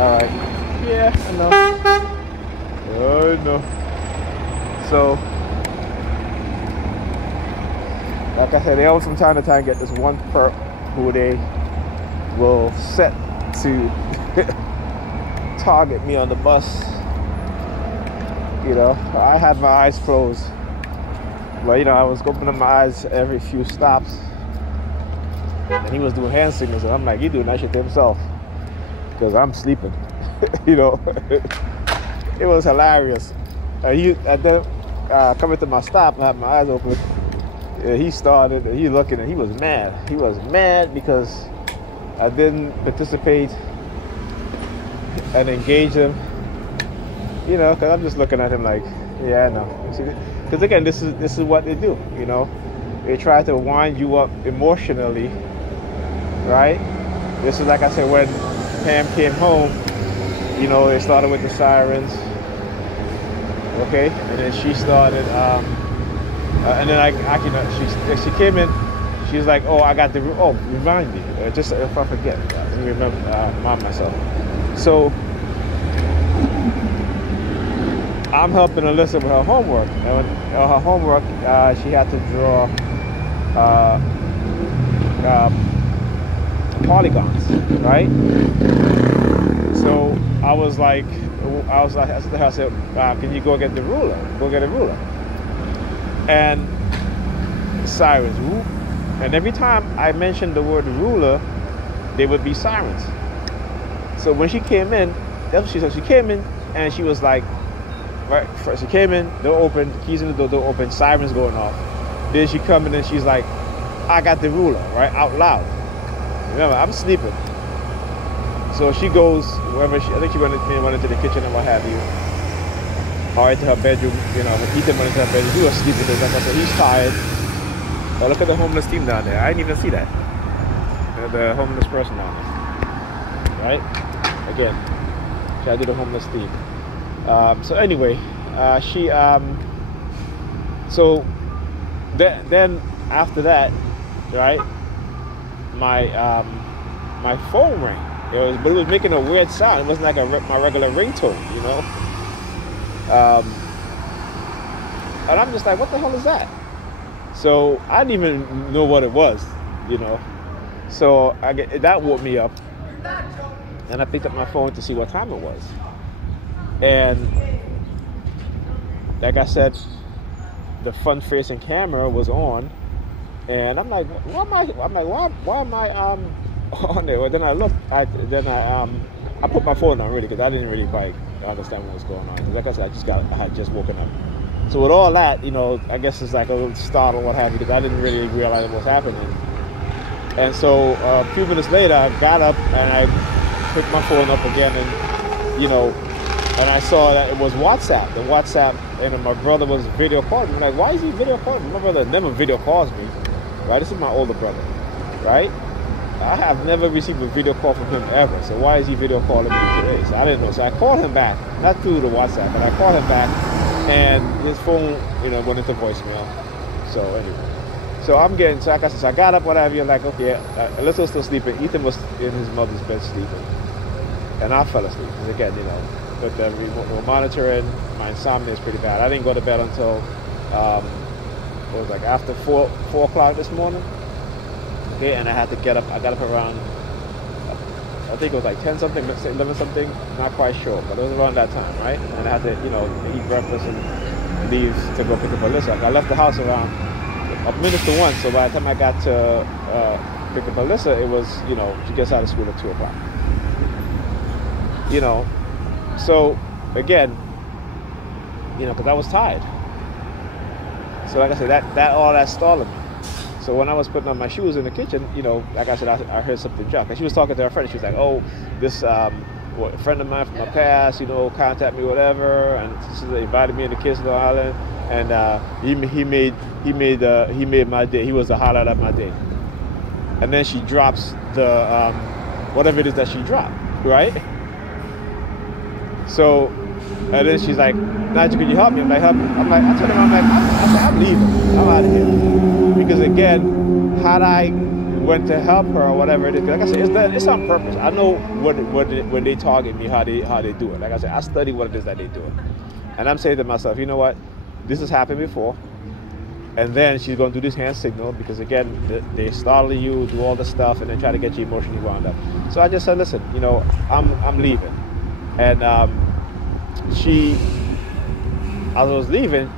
All right. Yeah, I know. Oh no. So, like I said, they always from time to time get this one perp who they will set to target me on the bus. You know, I had my eyes closed, but you know, I was opening my eyes every few stops, and he was doing hand signals, and I'm like, he doing that shit to himself, because I'm sleeping. You know, it was hilarious. Coming to my stop, I had my eyes open. He started, he looking, and he was mad. He was mad because I didn't participate and engage him. You know, because I'm just looking at him like, yeah, I know. Because again, this is what they do. You know, they try to wind you up emotionally, right? This is like I said, when Pam came home. You know, they started with the sirens. Okay, and then she started, and then she came in. She was like, "Oh, I got the remind me. Just if I forget, let me remind myself." So I'm helping Alyssa with her homework, and with her homework, she had to draw polygons, right? So I said to her, I said, "Can you go get the ruler? Go get a ruler." And sirens, whoop. And every time I mentioned the word ruler, there would be sirens. So when she came in, that's what she said. She came in and she was like, right, first she came in, door open, keys in the door open, sirens going off. Then she come in and she's like, "I got the ruler," right, out loud. Remember, I'm sleeping. So she goes wherever I think she went into the kitchen and what have you, or into her bedroom. You know, Ethan went into her bedroom. He was sleeping. Like I said, he's tired. But look at the homeless team down there. I didn't even see that. The homeless person down there. Right? Again, should I do the homeless team? So anyway, so then after that, right? My phone rang. But it was making a weird sound. It wasn't like my regular ringtone, you know. And I'm just like, what the hell is that? So I didn't even know what it was, you know. So that woke me up, and I picked up my phone to see what time it was. And like I said, the front-facing camera was on, and I'm like, why am I on there? Well, then I looked. I put my phone on really because I didn't really quite understand what was going on. Because like I said, I had just woken up. So with all that, you know, I guess it's like a little startle, what have you, because I didn't really realize what was happening. And so a few minutes later, I got up and I picked my phone up again, and you know, and I saw that it was WhatsApp. The WhatsApp, and my brother was video calling me. I'm like, why is he video calling me? My brother never video calls me, right? This is my older brother, right? I have never received a video call from him ever. So why is he video calling me today? So I didn't know. So I called him back, not through the WhatsApp, but I called him back, and his phone, you know, went into voicemail. So anyway, so I'm getting, so like I said, so I got up, whatever. You're like, okay, Alyssa was still sleeping. Ethan was in his mother's bed sleeping, and I fell asleep. Because again, you know, with the remote monitoring, my insomnia is pretty bad. I didn't go to bed until it was like after 4 o'clock this morning. Okay, and I had to get up. I got up around, I think it was like 10 something, 11 something, not quite sure, but it was around that time, right? And I had to, you know, eat breakfast and leave to go pick up Alyssa. I left the house around a minute to 1, so by the time I got to pick up Alyssa, it was, you know, she gets out of school at 2 o'clock. You know, so again, you know, because I was tired. So like I said, that all that stalled me. So when I was putting on my shoes in the kitchen, you know, like I said, I heard something jump. And she was talking to her friend. She was like, "Oh, this friend of mine from my past, you know, contact me, whatever." And she invited me in the Kids Island, and he made my day. He was the highlight of my day. And then she drops the whatever it is that she dropped, right? So, and then she's like, "Nigel, can you help me?" I'm like, "Help me." I told her, I'm leaving. I'm out of here. Because again, when to help her or whatever it is, like I said, it's on purpose. I know when they target me, how they do it. Like I said, I study what it is that they do. And I'm saying to myself, you know what? This has happened before. And then she's going to do this hand signal because, again, they startle you, do all the stuff, and then try to get you emotionally wound up. So I just said, listen, you know, I'm leaving. And as I was leaving,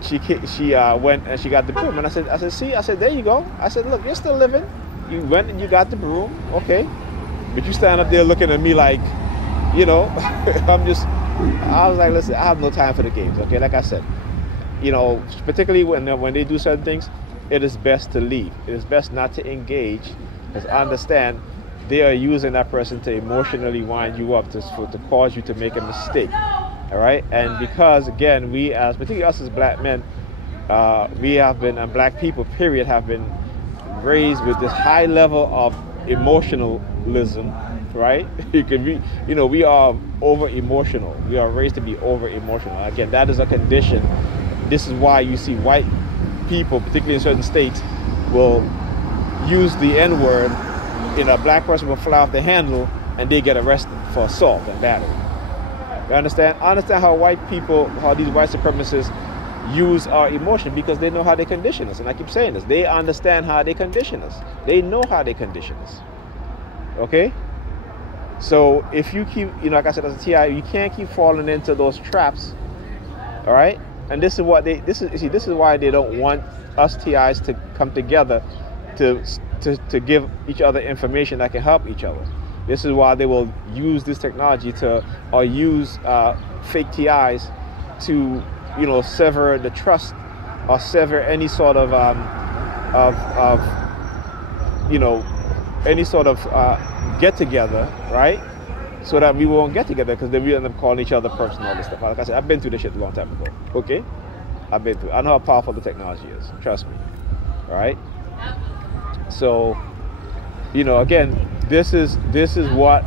she went and she got the broom. And I said, see, there you go. I said, look, you're still living. You went and you got the broom, okay. But you stand up there looking at me like, you know, I was like, listen, I have no time for the games, okay? Like I said, you know, particularly when they do certain things, it is best to leave. It is best not to engage, because I understand they are using that person to emotionally wind you up to cause you to make a mistake. All right, and because again, particularly us as black men, we have been, and black people, period, have been raised with this high level of emotionalism. Right? We are over emotional. We are raised to be over emotional. Again, that is a condition. This is why you see white people, particularly in certain states, will use the N-word. A black person will fly off the handle and they get arrested for assault and battery. You understand? I understand how these white supremacists use our emotion, because they know how they condition us. And I keep saying this. They understand how they condition us. They know how they condition us. Okay? So if you keep, like I said, as a TI, you can't keep falling into those traps. All right? And this is why they don't want us TIs to come together to give each other information that can help each other. This is why they will use this technology or any sort of get together, right? So that we won't get together, because then we end up calling each other person and all this stuff. Like I said, I've been through this shit a long time ago. Okay, I know how powerful the technology is. Trust me. All right. So, again, this is what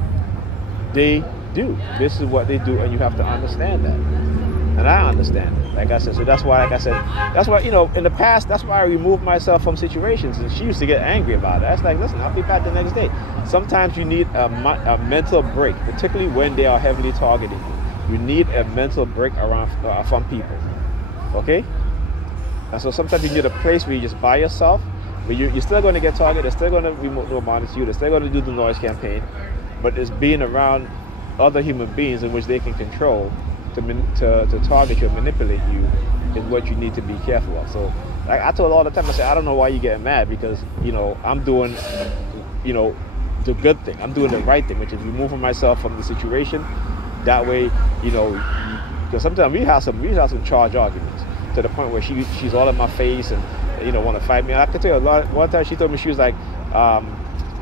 they do. This is what they do, and you have to understand that. And I understand it. Like I said, so that's why, in the past, that's why I removed myself from situations. And she used to get angry about it. That's like, listen, I'll be back the next day. Sometimes you need a mental break, particularly when they are heavily targeting you. You need a mental break from people. Okay? And so sometimes you need a place where you're just by yourself, but you're still going to get targeted. They're still going to monitor you. They're still going to do the noise campaign. But it's being around other human beings in which they can control to target you and manipulate you is what you need to be careful of. So, like I told all the time, I say, I don't know why you getting mad, because I'm doing the good thing. I'm doing the right thing, which is removing myself from the situation. That way, because sometimes we have some charged arguments to the point where she's all in my face and want to fight me. And I can tell you one time she told me, she was like,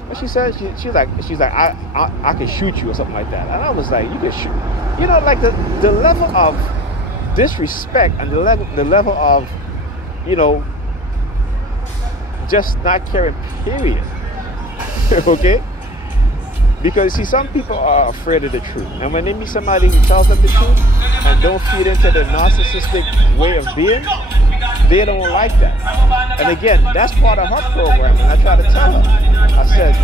what she said, she's like I can shoot you or something like that. And I was like, you can shoot, like the level of disrespect and the level of just not caring, period. Okay? Because see, some people are afraid of the truth, and when they meet somebody who tells them the truth and don't feed into the narcissistic way of being, they don't like that. And again, that's part of her program. And I try to tell her, I said,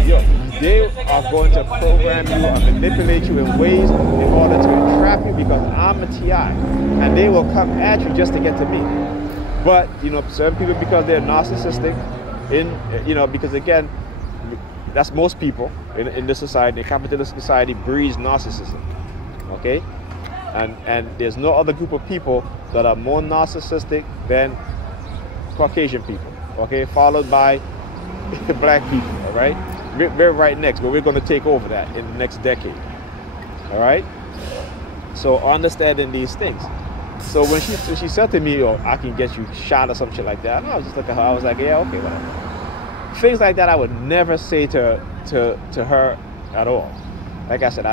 they are going to program you and manipulate you in ways in order to entrap you, because I'm a TI, and they will come at you just to get to me. But certain people, because they're narcissistic, because again, that's most people in this society. The capitalist society breeds narcissism. Okay, and there's no other group of people that are more narcissistic than Caucasian people. Okay, followed by black people. All right, we're right next, but we're going to take over that in the next decade. All right. So understanding these things. So when she said to me, I can get you shot or some shit like that, and I was just looking at her. I was like, yeah, okay, whatever. Things like that I would never say to her at all. Like I said,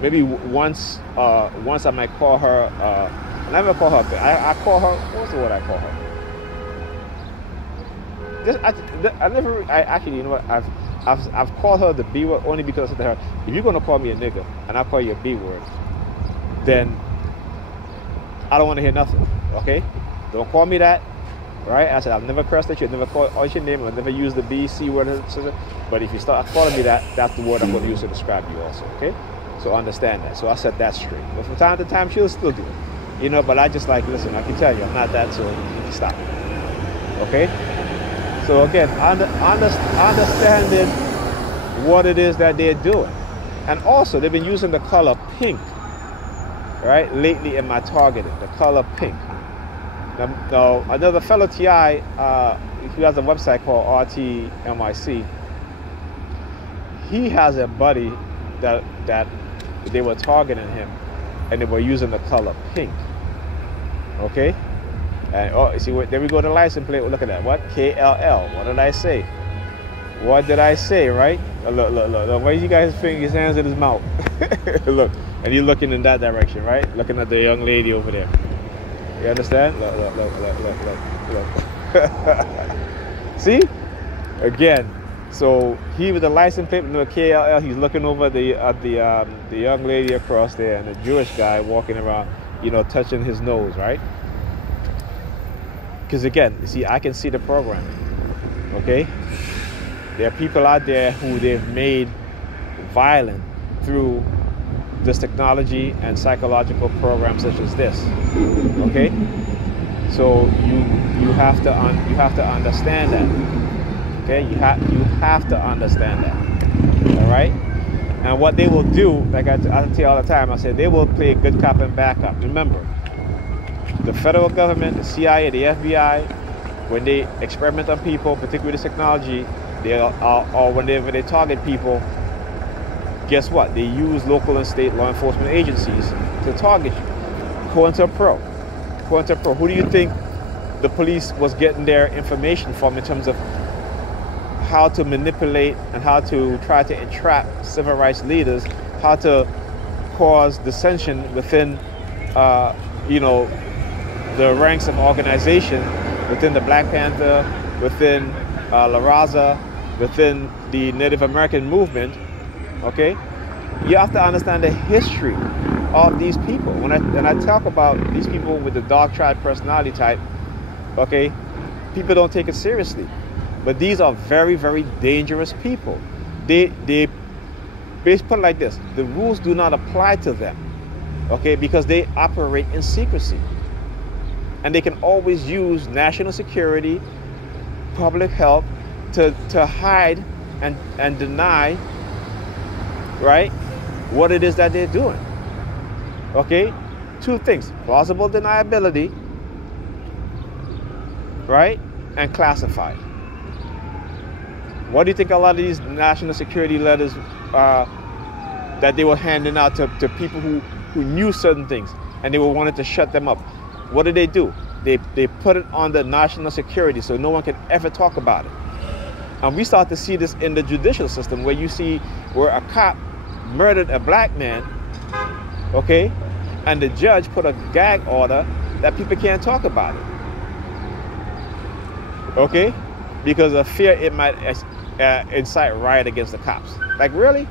maybe once I might call her. I never call her. I call her. What's the word I call her? I've called her the B word only because I said to her, if you're gonna call me a nigga and I call you a B word, then I don't want to hear nothing. Okay? Don't call me that. right? I said, I'll never curse at you, I'll never call out your name, I'll never use the B, C word, etc. But if you start calling me that, that's the word I'm going to use to describe you also, okay? So understand that. So I said that straight. But from time to time, she'll still do it. You know, but I just like, listen, I can tell you, I'm not that, so you can stop. Okay? So again, understanding what it is that they're doing. And also, they've been using the color pink, right, lately in my targeting, the color pink. Now another fellow TI, he has a website called RTNYC. He has a buddy that they were targeting him, and they were using the color pink. Okay, and oh, see, there we go, the license plate. Look at that. What? KLL. What did I say? What did I say? Right? Look. Why you guys finger his hands in his mouth? Look, and you're looking in that direction, right? Looking at the young lady over there. You understand? Look. See? Again. So he with the license plate with the KLL, he's looking over the young lady across there, and the Jewish guy walking around, you know, touching his nose, right? Because again, you see, I can see the program. Okay? There are people out there who they've made violent through this technology and psychological programs such as this. Okay? So you have to understand that. Okay, you have to understand that. All right, and what they will do, like I tell you all the time, I say they will play good cop and bad cop. Remember, the federal government, the CIA, the FBI, when they experiment on people, particularly with technology, or whenever they target people, guess what? They use local and state law enforcement agencies to target you. COINTELPRO. Who do you think the police was getting their information from in terms of how to manipulate and how to try to entrap civil rights leaders, how to cause dissension within, you know, the ranks of organization, within the Black Panther, within La Raza, within the Native American movement? Okay, you have to understand the history of these people. When I talk about these people with the dark triad personality type, okay, people don't take it seriously. But these are very, very dangerous people. They put it like this: the rules do not apply to them, okay, because they operate in secrecy, and they can always use national security, public health to hide and deny, right, what it is that they're doing. Okay, two things: plausible deniability, right, and classified. What do you think a lot of these national security letters that they were handing out to people who knew certain things and they were wanting to shut them up? What did? They put it on the national security so no one can ever talk about it. And we start to see this in the judicial system, where you see where a cop murdered a black man, okay, and the judge put a gag order that people can't talk about it, okay, because of fear it might incite riot against the cops. Like, really?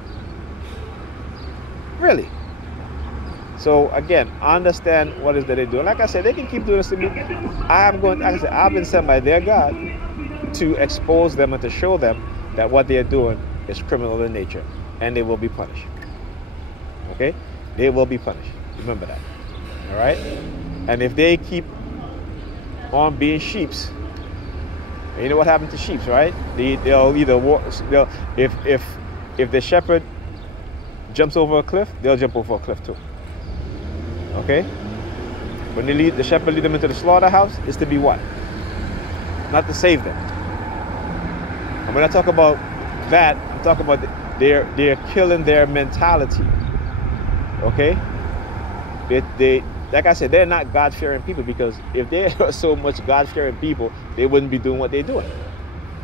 So again, understand what it is that they do. Like I said, they can keep doing this to me. I've been sent by their God to expose them and to show them that what they're doing is criminal in nature, and they will be punished. Okay? They will be punished. Remember that. All right? And if they keep on being sheeps, you know what happened to sheep, right? They'll either walk. If the shepherd jumps over a cliff, they'll jump over a cliff too. Okay? When the shepherd lead them into the slaughterhouse, it's to be what? Not to save them. And when I talk about that, I'm talking about they're killing their mentality. Okay? They like I said, they're not God-fearing people, because if they are so much God-fearing people, they wouldn't be doing what they're doing,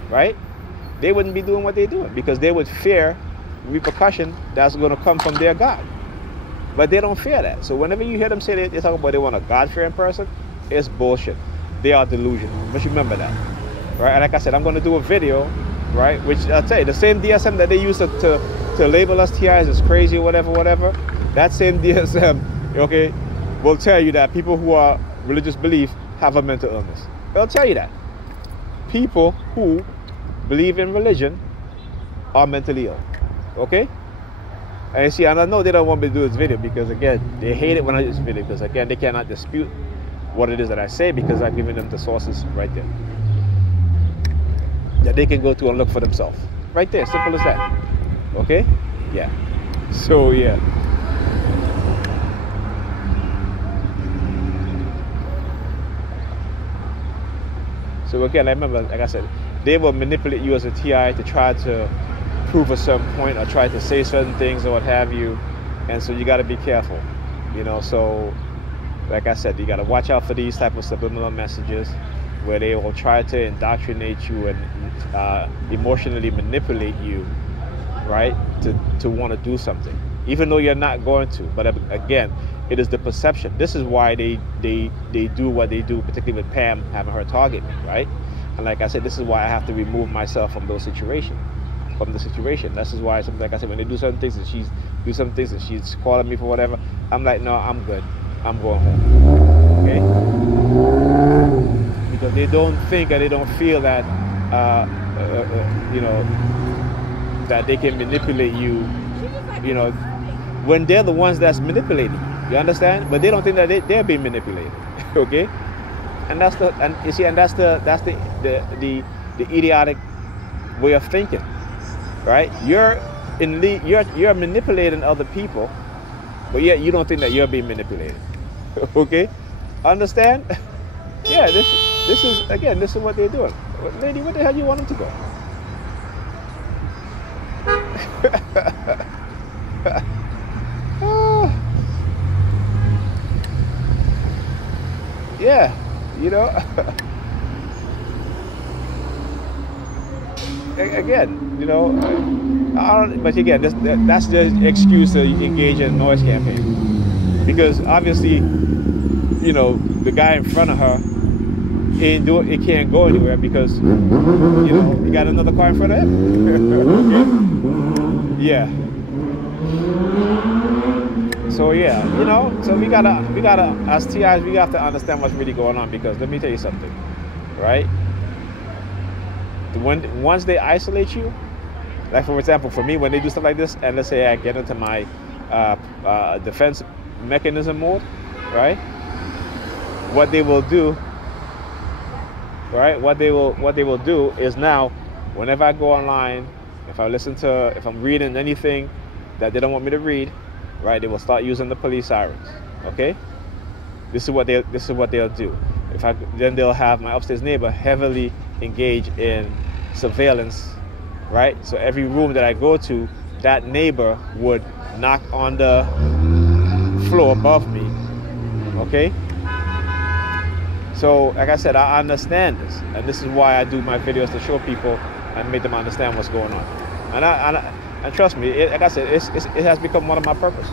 right? They wouldn't be doing what they're doing because they would fear repercussion that's going to come from their God. But they don't fear that. So whenever you hear them say they talk about they want a God-fearing person, it's bullshit. They are delusional. But remember that, right? And like I said, I'm going to do a video, right? Which I'll tell you, the same DSM that they use to label us TIs as crazy or whatever, that same DSM, okay, will tell you that people who are religious belief have a mental illness. They'll tell you that. people who believe in religion are mentally ill. Okay? And you see, and I know they don't want me to do this video because, again, they hate it when I do this video because, again, they cannot dispute what it is that I say because I've given them the sources right there that they can go to and look for themselves. Right there, simple as that. Okay? Yeah. So, yeah. So, again, I remember, like I said, they will manipulate you as a TI to try to prove a certain point or try to say certain things or what have you. And so you got to be careful, you know. So, like I said, you got to watch out for these type of subliminal messages where they will try to indoctrinate you and emotionally manipulate you, right, to want to do something, even though you're not going to. But again, it is the perception. This is why they do what they do, particularly with Pam having her target me, right? And like I said, this is why I have to remove myself from those situations, from the situation. This is why, like I said, when they do certain things and she's calling me for whatever, I'm like, no, I'm good. I'm going home. Okay? Because they don't think and they don't feel that, you know, that they can manipulate you, you know, when they're the ones that's manipulating. You understand? But they don't think that they're being manipulated. Okay? And that's the idiotic way of thinking, right? You're manipulating other people, but yet you don't think that you're being manipulated. Okay? Understand? Yeah, this is what they're doing. Lady, where the hell you want them to go? Yeah, you know. Again, you know, but again, that's the excuse to engage in a noise campaign, because obviously, you know, the guy in front of her it can't go anywhere because, you know, he got another car in front of him. Okay? Yeah. So yeah, you know, so we gotta as TIs, we have to understand what's really going on, because let me tell you something, right? Once they isolate you, like for example, for me, when they do stuff like this, and let's say I get into my defense mechanism mode, right? What they will do, right? What they will do is, now, whenever I go online, if I'm reading anything that they don't want me to read, right, they will start using the police sirens. Okay, this is what they'll do. Then they'll have my upstairs neighbor heavily engaged in surveillance, right? So every room that I go to, that neighbor would knock on the floor above me. Okay. So, like I said, I understand this, and this is why I do my videos, to show people and make them understand what's going on. And trust me, like I said, it has become one of my purposes.